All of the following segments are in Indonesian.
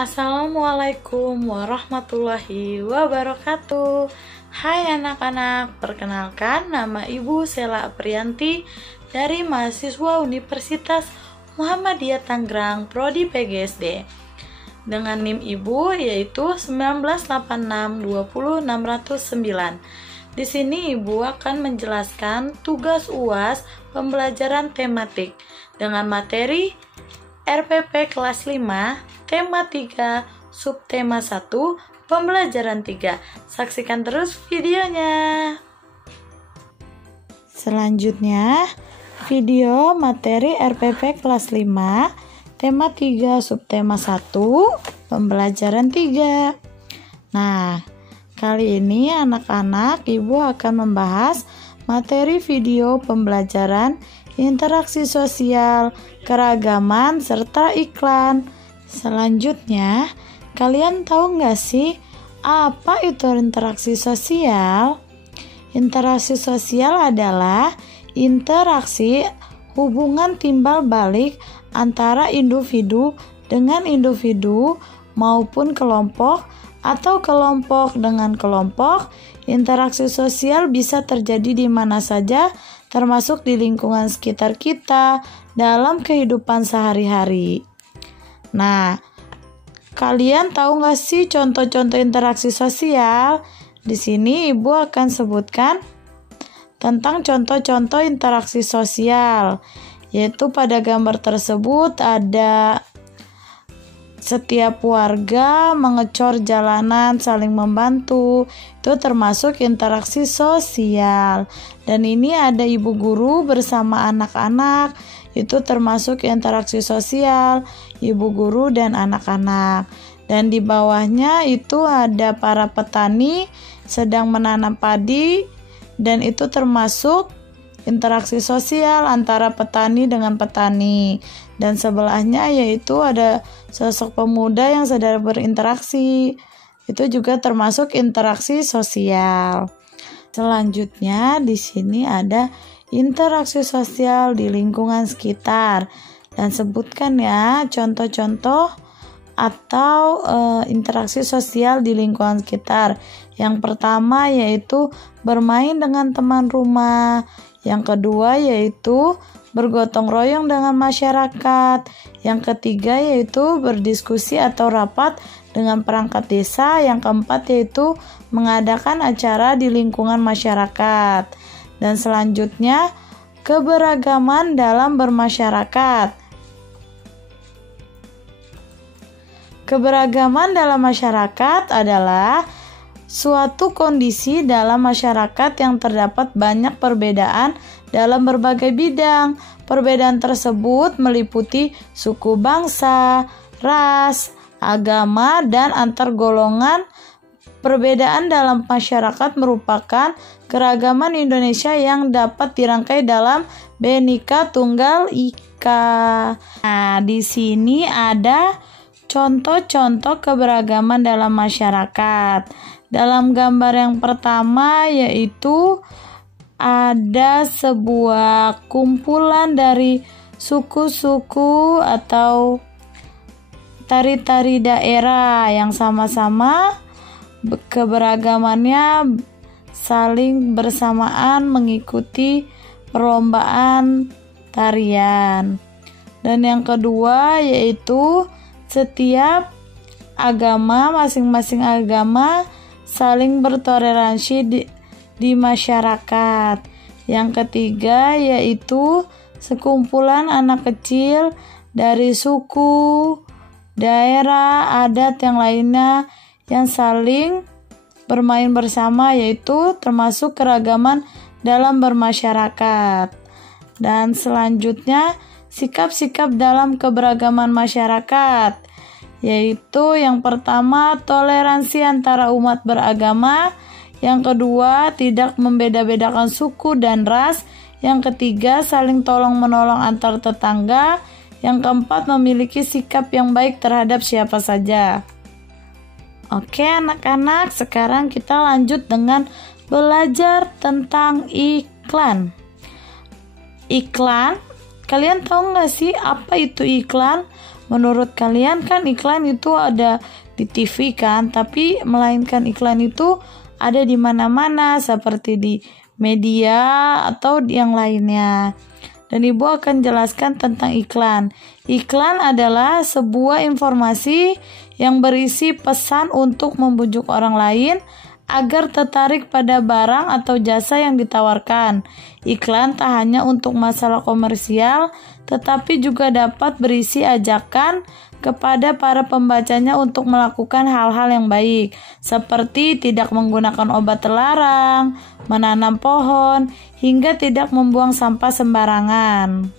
Assalamualaikum warahmatullahi wabarakatuh. Hai anak-anak, perkenalkan nama Ibu Sela Aprianti dari mahasiswa Universitas Muhammadiyah Tangerang, Prodi PGSD. Dengan NIM Ibu yaitu 198620609. Di sini Ibu akan menjelaskan tugas UAS pembelajaran tematik dengan materi RPP kelas 5 tema 3, subtema 1, pembelajaran 3. Saksikan terus videonya. Selanjutnya, video materi RPP kelas 5, tema 3, subtema 1, pembelajaran 3. Nah, kali ini anak-anak Ibu akan membahas materi video pembelajaran interaksi sosial, keragaman, serta iklan. Selanjutnya, kalian tahu nggak sih apa itu interaksi sosial? Interaksi sosial adalah interaksi hubungan timbal balik antara individu dengan individu maupun kelompok atau kelompok dengan kelompok. Interaksi sosial bisa terjadi di mana saja, termasuk di lingkungan sekitar kita dalam kehidupan sehari-hari. Nah, kalian tahu nggak sih contoh-contoh interaksi sosial? Di sini Ibu akan sebutkan tentang contoh-contoh interaksi sosial, yaitu pada gambar tersebut ada setiap warga mengecor jalanan, saling membantu, itu termasuk interaksi sosial. Dan ini ada ibu guru bersama anak-anak, itu termasuk interaksi sosial, ibu guru dan anak-anak. Dan di bawahnya itu ada para petani sedang menanam padi, dan itu termasuk interaksi sosial antara petani dengan petani. Dan sebelahnya yaitu ada sosok pemuda yang sedang berinteraksi, itu juga termasuk interaksi sosial. Selanjutnya di sini ada interaksi sosial di lingkungan sekitar, dan sebutkan ya contoh-contoh atau interaksi sosial di lingkungan sekitar. Yang pertama yaitu bermain dengan teman rumah, yang kedua yaitu bergotong royong dengan masyarakat, yang ketiga yaitu berdiskusi atau rapat dengan perangkat desa, yang keempat yaitu mengadakan acara di lingkungan masyarakat. Dan selanjutnya, keberagaman dalam bermasyarakat. Keberagaman dalam masyarakat adalah suatu kondisi dalam masyarakat yang terdapat banyak perbedaan dalam berbagai bidang. Perbedaan tersebut meliputi suku bangsa, ras, agama, dan antar golongan. Perbedaan dalam masyarakat merupakan keragaman Indonesia yang dapat dirangkai dalam Bhinneka Tunggal Ika. Nah, di sini ada contoh-contoh keberagaman dalam masyarakat. Dalam gambar yang pertama yaitu ada sebuah kumpulan dari suku-suku atau tari-tari daerah yang sama-sama keberagamannya saling bersamaan mengikuti perlombaan tarian. Dan yang kedua yaitu setiap agama, masing-masing agama saling bertoleransi di masyarakat. Yang ketiga yaitu sekumpulan anak kecil dari suku, daerah, adat yang lainnya yang saling bermain bersama, yaitu termasuk keragaman dalam bermasyarakat. Dan selanjutnya sikap-sikap dalam keberagaman masyarakat, yaitu yang pertama toleransi antara umat beragama, yang kedua tidak membeda-bedakan suku dan ras, yang ketiga saling tolong-menolong antar tetangga, yang keempat memiliki sikap yang baik terhadap siapa saja. Oke anak-anak, sekarang kita lanjut dengan belajar tentang iklan. Iklan, kalian tahu nggak sih apa itu iklan? Menurut kalian kan iklan itu ada di TV kan, tapi melainkan iklan itu ada di mana-mana seperti di media atau yang lainnya. Dan Ibu akan jelaskan tentang iklan. Iklan adalah sebuah informasi yang berisi pesan untuk membujuk orang lain agar tertarik pada barang atau jasa yang ditawarkan. Iklan tak hanya untuk masalah komersial, tetapi juga dapat berisi ajakan kepada para pembacanya untuk melakukan hal-hal yang baik, seperti tidak menggunakan obat terlarang, menanam pohon, hingga tidak membuang sampah sembarangan.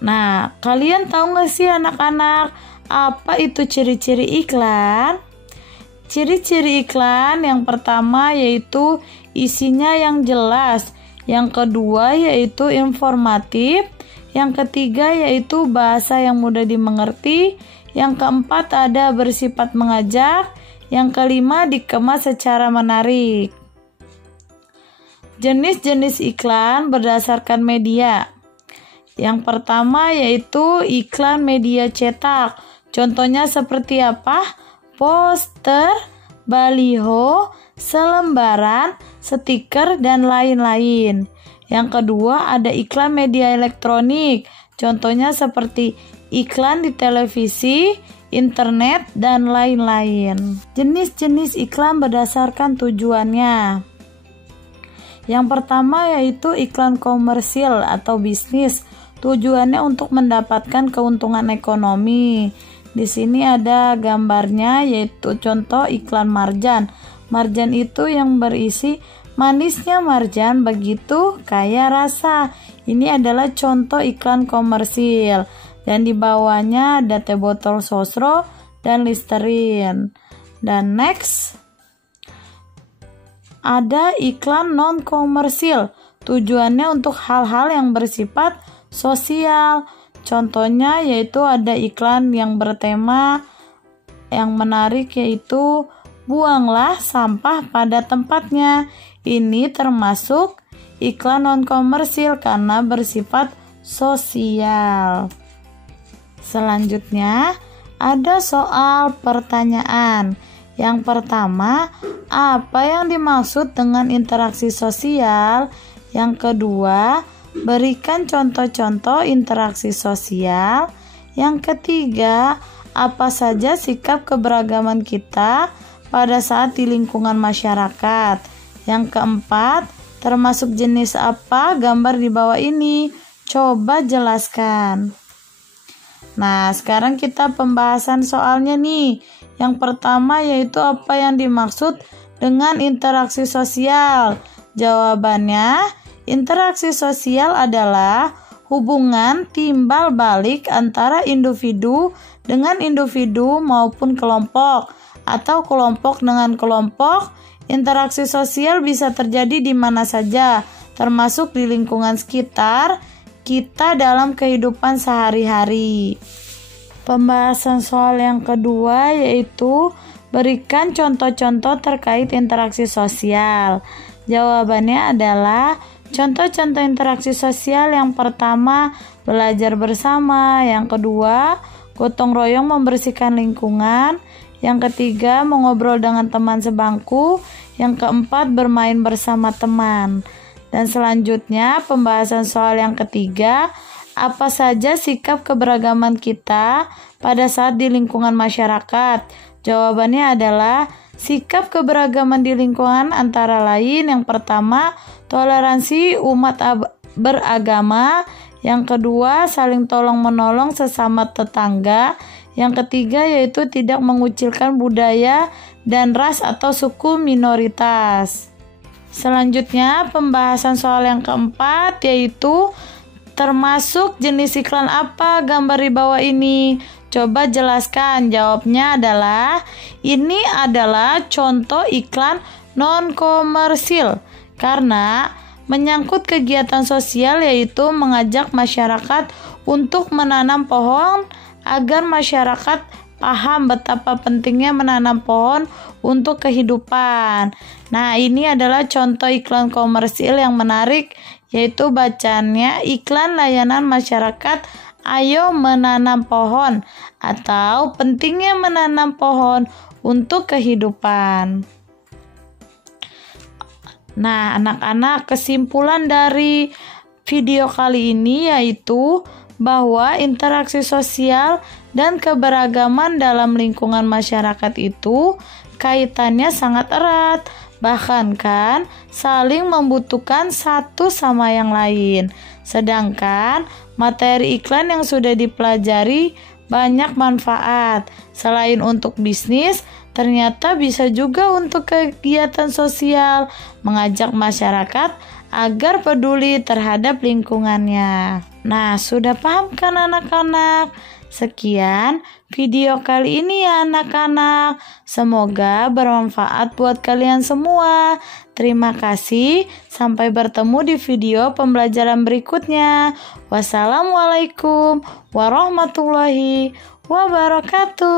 Nah, kalian tahu nggak sih anak-anak, apa itu ciri-ciri iklan? Ciri-ciri iklan yang pertama yaitu isinya yang jelas, yang kedua yaitu informatif, yang ketiga yaitu bahasa yang mudah dimengerti, yang keempat ada bersifat mengajak, yang kelima dikemas secara menarik. Jenis-jenis iklan berdasarkan media. Yang pertama yaitu iklan media cetak. Contohnya seperti apa? Poster, baliho, selembaran, stiker, dan lain-lain. Yang kedua ada iklan media elektronik. Contohnya seperti iklan di televisi, internet, dan lain-lain. Jenis-jenis iklan berdasarkan tujuannya. Yang pertama yaitu iklan komersil atau bisnis. Tujuannya untuk mendapatkan keuntungan ekonomi. Di sini ada gambarnya yaitu contoh iklan marjan. Marjan itu yang berisi manisnya marjan begitu kaya rasa. Ini adalah contoh iklan komersil. Dan di bawahnya ada teh botol sosro dan Listerine. Dan next ada iklan non komersil. Tujuannya untuk hal-hal yang bersifat sosial. Contohnya yaitu ada iklan yang bertema yang menarik yaitu buanglah sampah pada tempatnya. Ini termasuk iklan non komersil karena bersifat sosial. Selanjutnya ada soal pertanyaan. Yang pertama, apa yang dimaksud dengan interaksi sosial? Yang kedua, berikan contoh-contoh interaksi sosial. Yang ketiga, apa saja sikap keberagaman kita pada saat di lingkungan masyarakat. Yang keempat, termasuk jenis apa gambar di bawah ini? Coba jelaskan. Nah, sekarang kita pembahasan soalnya nih. Yang pertama yaitu apa yang dimaksud dengan interaksi sosial? Jawabannya, interaksi sosial adalah hubungan timbal balik antara individu dengan individu maupun kelompok atau kelompok dengan kelompok. Interaksi sosial bisa terjadi di mana saja, termasuk di lingkungan sekitar kita dalam kehidupan sehari-hari. Pembahasan soal yang kedua yaitu berikan contoh-contoh terkait interaksi sosial. Jawabannya adalah contoh-contoh interaksi sosial yang pertama belajar bersama, yang kedua gotong royong membersihkan lingkungan, yang ketiga mengobrol dengan teman sebangku, yang keempat bermain bersama teman. Dan selanjutnya pembahasan soal yang ketiga, apa saja sikap keberagaman kita pada saat di lingkungan masyarakat? Jawabannya adalah sikap keberagaman di lingkungan antara lain yang pertama toleransi umat beragama, yang kedua saling tolong menolong sesama tetangga, yang ketiga yaitu tidak mengucilkan budaya dan ras atau suku minoritas. Selanjutnya pembahasan soal yang keempat yaitu termasuk jenis iklan apa gambar di bawah ini? Coba jelaskan. Jawabnya adalah ini adalah contoh iklan non komersil karena menyangkut kegiatan sosial yaitu mengajak masyarakat untuk menanam pohon agar masyarakat paham betapa pentingnya menanam pohon untuk kehidupan. Nah, ini adalah contoh iklan komersil yang menarik yaitu bacaannya iklan layanan masyarakat Ayo menanam pohon atau pentingnya menanam pohon untuk kehidupan. Nah, anak-anak, kesimpulan dari video kali ini yaitu bahwa interaksi sosial dan keberagaman dalam lingkungan masyarakat itu kaitannya sangat erat, bahkan kan saling membutuhkan satu sama yang lain. Sedangkan materi iklan yang sudah dipelajari banyak manfaat. Selain untuk bisnis, ternyata bisa juga untuk kegiatan sosial, mengajak masyarakat agar peduli terhadap lingkungannya. Nah, sudah paham kan anak-anak? Sekian video kali ini ya anak-anak. Semoga bermanfaat buat kalian semua. Terima kasih. Sampai bertemu di video pembelajaran berikutnya. Wassalamualaikum warahmatullahi wabarakatuh.